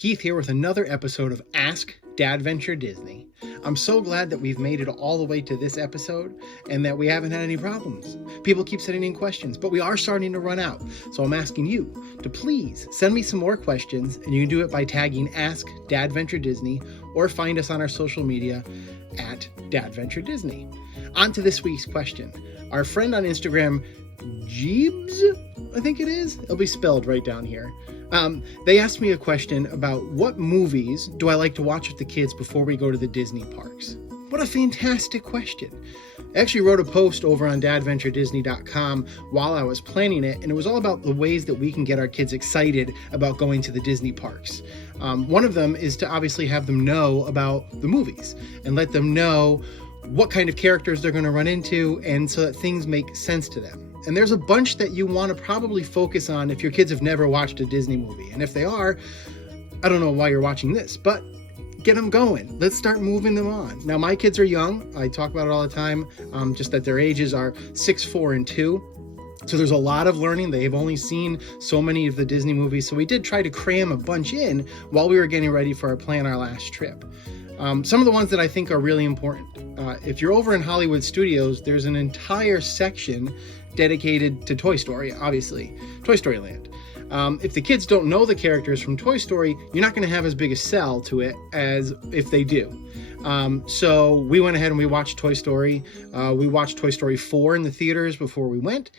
Keith here with another episode of Ask Dadventure Disney. I'm so glad that we've made it all the way to this episode and that we haven't had any problems. People keep sending in questions, but we are starting to run out. So I'm asking you to please send me some more questions, and you can do it by tagging Ask Dadventure Disney or find us on our social media at Dadventure Disney. On to this week's question. Our friend on Instagram, Jeebs, I think it is. It'll be spelled right down here. They asked me a question about what movies do I like to watch with the kids before we go to the Disney parks. What a fantastic question. I actually wrote a post over on dadventuredisney.com while I was planning it, and it was all about the ways that we can get our kids excited about going to the Disney parks. One of them is to obviously have them know about the movies and let them know what kind of characters they're going to run into, and so that things make sense to them. And there's a bunch that you want to probably focus on if your kids have never watched a Disney movie. And if they are, I don't know why you're watching this, but get them going. Let's start moving them on. Now, my kids are young. I talk about it all the time, just that their ages are 6, 4, and 2. So there's a lot of learning. They've only seen so many of the Disney movies. So we did try to cram a bunch in while we were getting ready for our last trip. Some of the ones that I think are really important. If you're over in Hollywood Studios, there's an entire section dedicated to Toy Story, obviously, Toy Story Land. If the kids don't know the characters from Toy Story, you're not going to have as big a sell to it as if they do. So we went ahead and we watched Toy Story. We watched Toy Story 4 in the theaters before we went.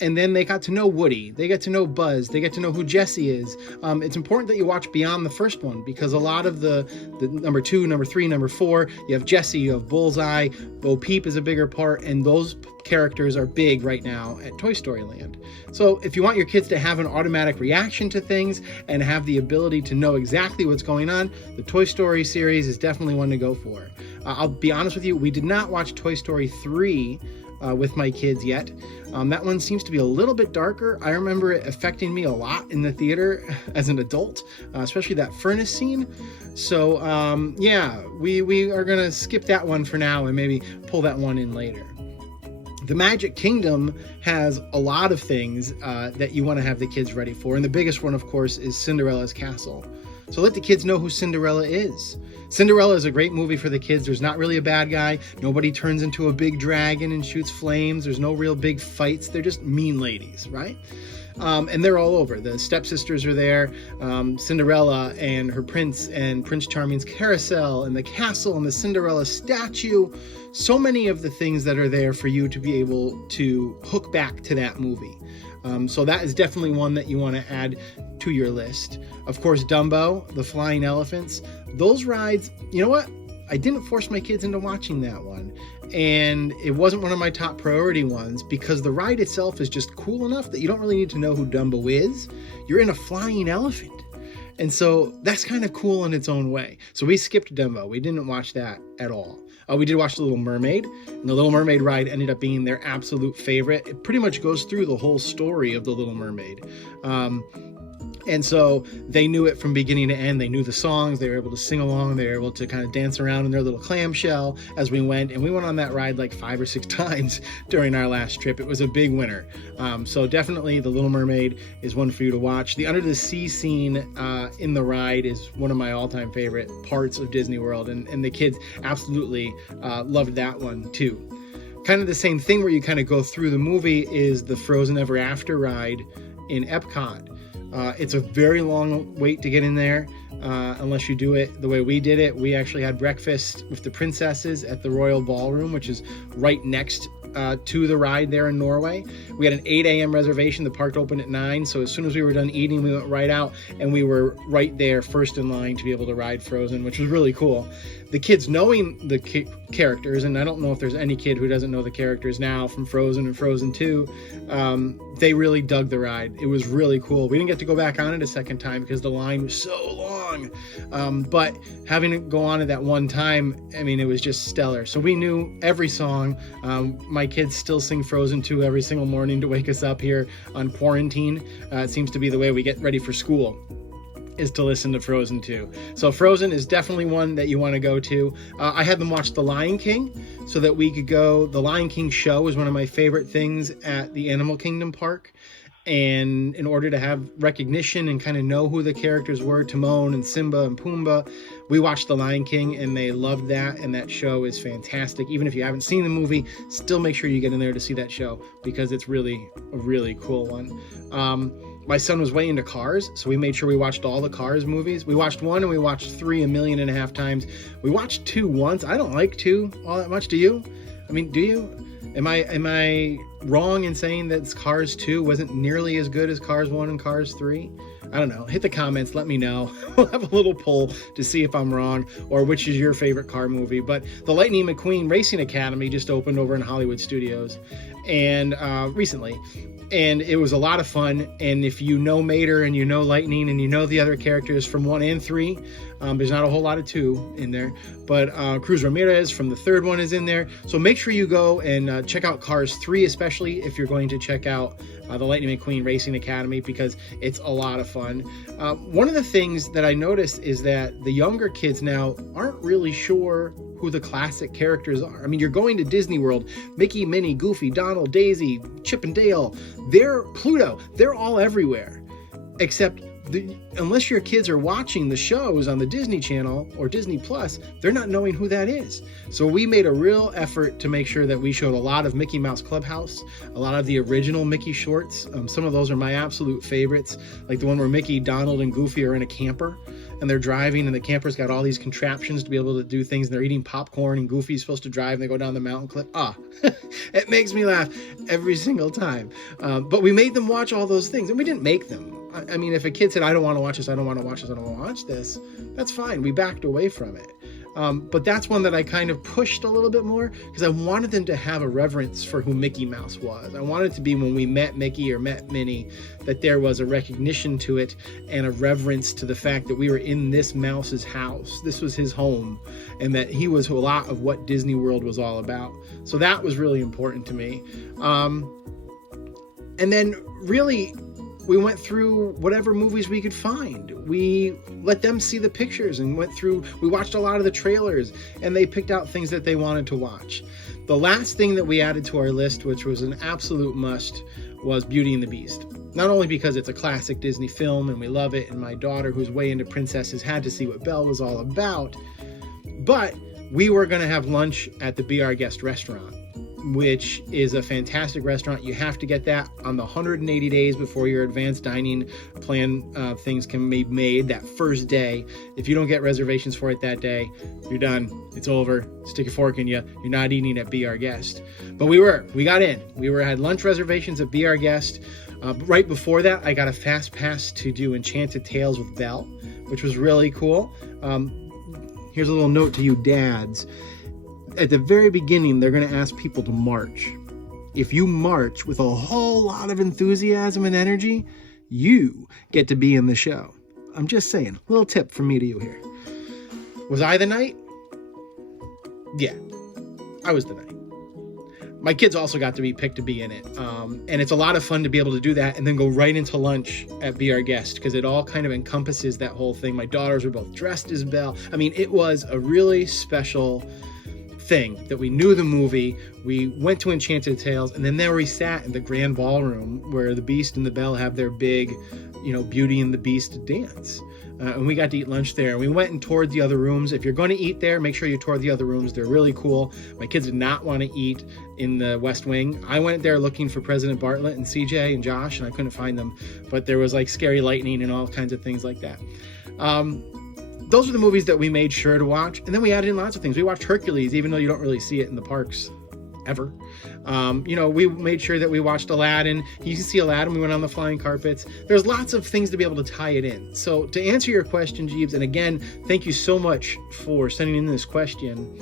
And then they got to know Woody. They get to know Buzz. They get to know who Jessie is. It's important that you watch beyond the first one, because a lot of the number 2, number 3, number 4, you have Jessie, you have Bullseye, Bo Peep is a bigger part, and those characters are big right now at Toy Story Land. So if you want your kids to have an automatic reaction to things and have the ability to know exactly what's going on, the Toy Story series is definitely one to go for. I'll be honest with you, we did not watch Toy Story 3 with my kids yet. That one seems to be a little bit darker. I remember it affecting me a lot in the theater as an adult, especially that furnace scene. So yeah, we are gonna skip that one for now and maybe pull that one in later. The Magic Kingdom has a lot of things that you want to have the kids ready for, and the biggest one, of course, is Cinderella's Castle. So let the kids know who Cinderella is. Cinderella is a great movie for the kids. There's not really a bad guy. Nobody turns into a big dragon and shoots flames. There's no real big fights. They're just mean ladies, right? And they're all over. The stepsisters are there, Cinderella and her prince and Prince Charming's carousel and the castle and the Cinderella statue. So many of the things that are there for you to be able to hook back to that movie. So that is definitely one that you want to add to your list. Of course, Dumbo, the flying elephants, those rides, you know what? I didn't force my kids into watching that one. And it wasn't one of my top priority ones because the ride itself is just cool enough that you don't really need to know who Dumbo is. You're in a flying elephant. And so that's kind of cool in its own way. So we skipped Dumbo. We didn't watch that at all. We did watch The Little Mermaid, and the Little Mermaid ride ended up being their absolute favorite. It pretty much goes through the whole story of The Little Mermaid. And so they knew it from beginning to end. They knew the songs. They were able to sing along. They were able to kind of dance around in their little clamshell as we went. And we went on that ride like 5 or 6 times during our last trip. It was a big winner. So definitely The Little Mermaid is one for you to watch. The Under the Sea scene in the ride is one of my all-time favorite parts of Disney World. And the kids absolutely loved that one too. Kind of the same thing where you kind of go through the movie is the Frozen Ever After ride in Epcot. It's a very long wait to get in there, unless you do it the way we did it. We actually had breakfast with the princesses at the Royal Ballroom, which is right next to the ride there in Norway. We had an 8 a.m. reservation. The park opened at 9, so as soon as we were done eating, we went right out, and we were right there first in line to be able to ride Frozen, which was really cool. The kids knowing the characters, and I don't know if there's any kid who doesn't know the characters now from Frozen and Frozen 2, they really dug the ride. It was really cool. We didn't get to go back on it a second time because the line was so long, but having it go on at that one time, I mean, it was just stellar. So we knew every song. My kids still sing Frozen 2 every single morning to wake us up here on quarantine. It seems to be the way we get ready for school, is to listen to Frozen 2. So Frozen is definitely one that you want to go to. I had them watch The Lion King so that we could go. The Lion King show is one of my favorite things at the Animal Kingdom park. And in order to have recognition and kind of know who the characters were, Timon and Simba and Pumbaa, we watched The Lion King, and they loved that, and that show is fantastic. Even if you haven't seen the movie, still make sure you get in there to see that show, because it's really a really cool one. My son was way into Cars, so we made sure we watched all the Cars movies. We watched 1 and we watched 3 1.5 times. We watched 2 once. I don't like 2 all that much. Do you? I mean, do you? Am I wrong in saying that Cars 2 wasn't nearly as good as Cars 1 and Cars 3? I don't know. Hit the comments. Let me know. We'll have a little poll to see if I'm wrong or which is your favorite car movie. But the Lightning McQueen Racing Academy just opened over in Hollywood Studios and recently. And it was a lot of fun. And if you know Mater and you know Lightning and you know the other characters from 1 and 3, there's not a whole lot of 2 in there. But Cruz Ramirez from the 3rd one is in there. So make sure you go and check out Cars 3, especially if you're going to check out the Lightning McQueen Racing Academy, because it's a lot of fun. One of the things that I noticed is that the younger kids now aren't really sure who the classic characters are. I mean, you're going to Disney World, Mickey, Minnie, Goofy, Donald, Daisy, Chip and Dale, they're Pluto, they're all everywhere. Except unless your kids are watching the shows on the Disney Channel or Disney Plus, they're not knowing who that is. So we made a real effort to make sure that we showed a lot of Mickey Mouse Clubhouse, a lot of the original Mickey shorts. Some of those are my absolute favorites, like the one where Mickey, Donald, and Goofy are in a camper and they're driving, and the camper's got all these contraptions to be able to do things, and they're eating popcorn, and Goofy's supposed to drive, and they go down the mountain cliff. It makes me laugh every single time. But we made them watch all those things, and we didn't make them. I mean, if a kid said, I don't want to watch this, I don't want to watch this, I don't want to watch this, that's fine. We backed away from it. But that's one that I kind of pushed a little bit more, because I wanted them to have a reverence for who Mickey Mouse was. I wanted it to be, when we met Mickey or met Minnie, that there was a recognition to it and a reverence to the fact that we were in this mouse's house. This was his home, and that he was a lot of what Disney World was all about. So that was really important to me. And then really, we went through whatever movies we could find. We let them see the pictures and we watched a lot of the trailers, and they picked out things that they wanted to watch. The last thing that we added to our list, which was an absolute must, was Beauty and the Beast. Not only because it's a classic Disney film and we love it, and my daughter, who's way into princesses, had to see what Belle was all about, but we were going to have lunch at the Be Our Guest restaurant, which is a fantastic restaurant. You have to get that on the 180 days before your advanced dining plan things can be made that first day. If you don't get reservations for it that day, you're done. It's over. Stick a fork in you. You're not eating at Be Our Guest. But we got in. Had lunch reservations at Be Our Guest. Right before that, I got a fast pass to do Enchanted Tales with Belle, which was really cool. Here's a little note to you dads. At the very beginning, they're going to ask people to march. If you march with a whole lot of enthusiasm and energy, you get to be in the show. I'm just saying, a little tip from me to you here. Was I the knight? Yeah, I was the knight. My kids also got to be picked to be in it. And it's a lot of fun to be able to do that and then go right into lunch at Be Our Guest, because it all kind of encompasses that whole thing. My daughters were both dressed as Belle. I mean, it was a really special thing that we knew the movie. We went to Enchanted Tales, and then there we sat in the grand ballroom where the Beast and the Belle have their big, Beauty and the Beast dance. And we got to eat lunch there. We went and toured the other rooms. If you're going to eat there, make sure you tour the other rooms. They're really cool. My kids did not want to eat in the West Wing. I went there looking for President Bartlett and CJ and Josh, and I couldn't find them. But there was like Scary Lightning and all kinds of things like that. Those are the movies that we made sure to watch. And then we added in lots of things. We watched Hercules, even though you don't really see it in the parks ever. We made sure that we watched Aladdin. You can see Aladdin. We went on the flying carpets. There's lots of things to be able to tie it in. So to answer your question, Jeeves, and again, thank you so much for sending in this question.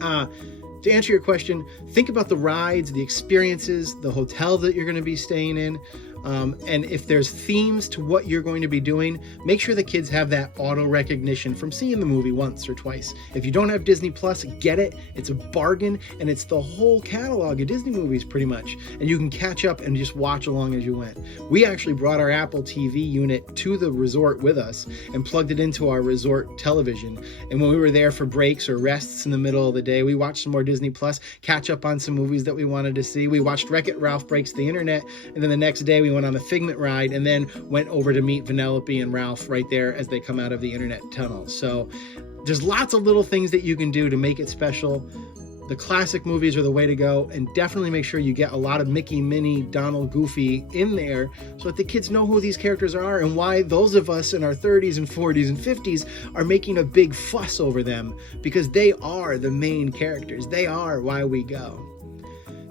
To answer your question, think about the rides, the experiences, the hotel that you're going to be staying in. And if there's themes to what you're going to be doing, make sure the kids have that auto recognition from seeing the movie once or twice. If you don't have Disney Plus, get it. It's a bargain, and it's the whole catalog of Disney movies pretty much. And you can catch up and just watch along as you went. We actually brought our Apple TV unit to the resort with us and plugged it into our resort television. And when we were there for breaks or rests in the middle of the day, we watched some more Disney Plus, catch up on some movies that we wanted to see. We watched Wreck-It Ralph Breaks the Internet, and then the next day we we went on the Figment ride, and then went over to meet Vanellope and Ralph right there as they come out of the internet tunnel. So there's lots of little things that you can do to make it special. The classic movies are the way to go, and definitely make sure you get a lot of Mickey, Minnie, Donald, Goofy in there so that the kids know who these characters are and why those of us in our 30s and 40s and 50s are making a big fuss over them, because they are the main characters. They are why we go.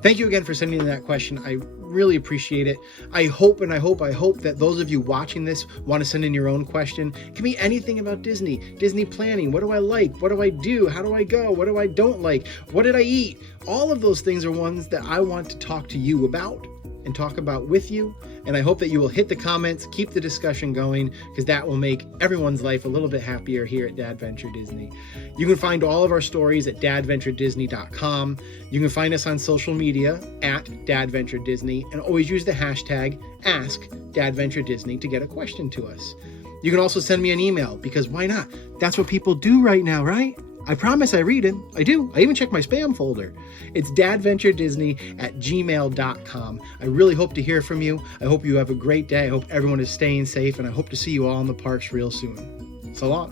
Thank you again for sending in that question. I really appreciate it. I hope that those of you watching this want to send in your own question. It can be anything about Disney planning. What do I like? What do I do? How do I go? What do I don't like? What did I eat? All of those things are ones that I want to talk to you about and talk about with you. And I hope that you will hit the comments, keep the discussion going, because that will make everyone's life a little bit happier here at Dadventure Disney. You can find all of our stories at dadventuredisney.com. You can find us on social media at Dadventure Disney, and always use the hashtag AskDadventureDisney to get a question to us. You can also send me an email, because why not? That's what people do right now, right? I promise I read it. I do. I even check my spam folder. It's dadventuredisney@gmail.com. I really hope to hear from you. I hope you have a great day. I hope everyone is staying safe, and I hope to see you all in the parks real soon. So long.